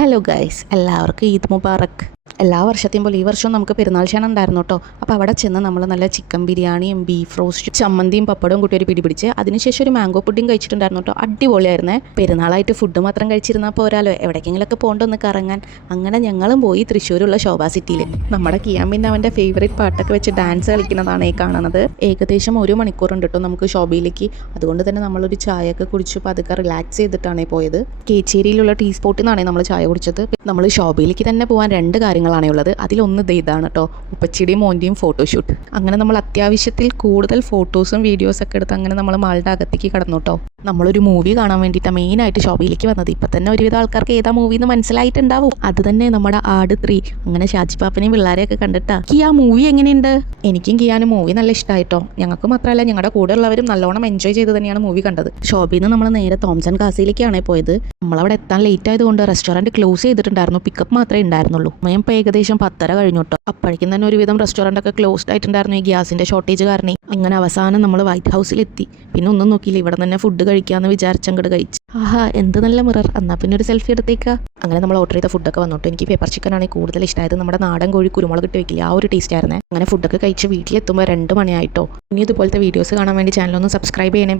Hello guys, എല്ലാവർക്കും ഈദ് മുബാറക്ക്. എല്ലാ വർഷത്തെയും പോലെ ഈ വർഷവും നമുക്ക് പെരുന്നാൾ ക്ഷണം ഉണ്ടായിരുന്നു കേട്ടോ. അപ്പോൾ അവിടെ ചെന്ന് നമ്മൾ നല്ല ചിക്കൻ ബിരിയാണിയും ബീഫ് റോസ്റ്റും ചമ്മന്തിയും പപ്പടവും കൂട്ടി ഒരു പിടി പിടിച്ച് അതിനുശേഷം ഒരു മാംഗോ പുഡിങ് കഴിച്ചിട്ടുണ്ടായിരുന്നു കേട്ടോ. അടിപൊളിയായിരുന്നേ. പെരുന്നാളായിട്ട് ഫുഡ് മാത്രം കഴിച്ചിരുന്നാൽ പോരാലോ, എവിടേക്കെങ്കിലൊക്കെ പോകണ്ടൊന്ന് കറങ്ങാൻ. അങ്ങനെ ഞങ്ങളും പോയി തൃശ്ശൂരുള്ള ശോഭാ സിറ്റിയിൽ. നമ്മുടെ കിയാമിൻ്റെ അവൻ്റെ ഫേവറേറ്റ് പാട്ടൊക്കെ വെച്ച് ഡാൻസ് കളിക്കുന്നതാണ് ഈ കാണുന്നത്. ഏകദേശം 1 മണിക്കൂറുണ്ട് കേട്ടോ നമുക്ക് ശോഭയിലേക്ക്. അതുകൊണ്ട് തന്നെ നമ്മളൊരു ചായയൊക്കെ കുടിച്ചു പതുക്കെ റിലാക്സ് ചെയ്തിട്ടാണ് പോയത്. കേച്ചേരിയിലുള്ള ടീ സ്പോട്ടിൽ നിന്നാണ് നമ്മൾ ചായ കുടിച്ചത്. നമ്മൾ ശോഭയിലേക്ക് തന്നെ പോകാൻ 2 കാര്യങ്ങളാണ് ഉള്ളത്. അതിലൊന്ന് ഇതാണ് കേട്ടോ, ഉപ്പച്ചിയുടെയും മോൻ്റെയും ഫോട്ടോഷൂട്ട്. അങ്ങനെ നമ്മൾ അത്യാവശ്യത്തിൽ കൂടുതൽ ഫോട്ടോസും വീഡിയോസൊക്കെ എടുത്ത് അങ്ങനെ നമ്മൾ മാളുടെ അകത്തേക്ക് കടന്നു കേട്ടോ. നമ്മളൊരു മൂവി കാണാൻ വേണ്ടിയിട്ടാണ് മെയിനായിട്ട് ശോഭയിലേക്ക് വന്നത്. ഇപ്പം തന്നെ ഒരുവിധ ആൾക്കാർക്ക് ഏതാ മൂവി എന്ന് മനസ്സിലായിട്ടുണ്ടാവും. അത് തന്നെ നമ്മുടെ ആട് 3. അങ്ങനെ ഷാജിപ്പാപ്പനെയും പിള്ളേരെയൊക്കെ കണ്ടിട്ടാ. ആ മൂവി എങ്ങനെയുണ്ട്? എനിക്കും കിയാനും മൂവി നല്ല ഇഷ്ടമായിട്ടോ. ഞങ്ങൾക്ക് മാത്രമല്ല, ഞങ്ങളുടെ കൂടെ ഉള്ളവരും നല്ലോണം എൻജോയ് ചെയ്ത് തന്നെയാണ് മൂവി കണ്ടത്. ശോഭയിൽ നിന്ന് നമ്മൾ നേരെ തോംസൺ കാസിലേക്കാണ് പോയത്. നമ്മളവിടെ എത്താൻ ലേറ്റ് ആയതുകൊണ്ട് റെസ്റ്റോറൻറ്റ് ക്ലോസ് ചെയ്തിട്ടുണ്ടായിരുന്നു. പിക്കപ്പ് മാത്രമേ ഉണ്ടായിരുന്നുള്ളൂ. സമയം ഇപ്പോൾ ഏകദേശം 10:30 കഴിഞ്ഞു കേട്ടോ. അപ്പോഴേക്കും തന്നെ ഒരുവിധം റെസ്റ്റോറൻ്റ് ഒക്കെ ക്ലോസ്ഡ് ആയിട്ടുണ്ടായിരുന്നു ഈ ഗ്യാസിൻ്റെ ഷോർട്ടേജ് കാരണം. അങ്ങനെ അവസാനം നമ്മൾ വൈറ്റ് ഹൗസിലെത്തി. പിന്നെ ഒന്നും നോക്കിയില്ല, ഇവിടെ തന്നെ ഫുഡ് കഴിക്കാമെന്ന് വിചാരിച്ചങ്ങോട്ട് കഴിച്ചു. ആഹാ, എന്ത് നല്ല മിറർ. എന്നാൽ പിന്നെ ഒരു സെൽഫി എടുത്തേക്കാം. അങ്ങനെ നമ്മൾ ഓർഡർ ചെയ്ത ഫുഡൊക്കെ വന്നിട്ട് എനിക്ക് പെപ്പർ ചിക്കനാണ് കൂടുതൽ ഇഷ്ടമായത്. നമ്മുടെ നാടൻ കോഴി കുരുമുളക് ഇട്ട് വെക്കില്ല, ആ ഒരു ടേസ്റ്റ് ആയിരുന്നേ. അങ്ങനെ ഫുഡൊക്കെ കഴിച്ച് വീട്ടിലെത്തുമ്പോൾ 2 മണിയായിട്ടോ. ഇനി ഇതുപോലത്തെ വീഡിയോസ് കാണാൻ വേണ്ടി ചാനലൊന്ന് സബ്സ്ക്രൈബ് ചെയ്യണേ.